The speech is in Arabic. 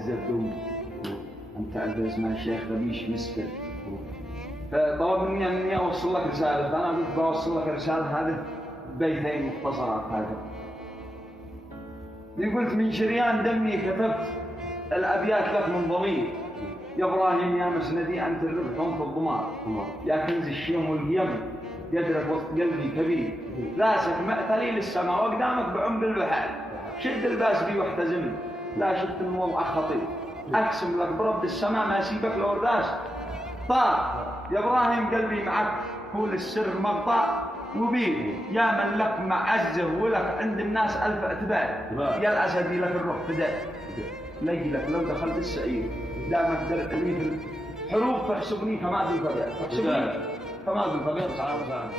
الزردوم. أنت تعرف اسمه الشيخ غبيش مسكر. فطلبني أني أوصل لك رسالة، فأنا قلت بوصل لك رسالة هذه بيتين مختصرات هذه. قلت من شريان دمي كتبت الأبيات لك من ضمير، يا إبراهيم يا مسندي أنت الربح وأنت الضمار، يا كنز الشيم واليم قدرك وسط قلبي كبير، راسك مأتلي للسماء وقدامك بعمق البحار، شد الباس بي واحتزمني لا شفت الوضع خطير، أقسم لك برب السماء ما أسيبك لو رداس طار، يا إبراهيم قلبي معك هو للسر مقطع وبيه، يا من لك معزه ولك عند الناس ألف اعتبار، يا الأسدي لك الروح فداء، ليلك لو دخلت السعير دامك درت لي في الحروب فاحسبني كما ذو الفداء، فاحسبني كما ذو الفداء.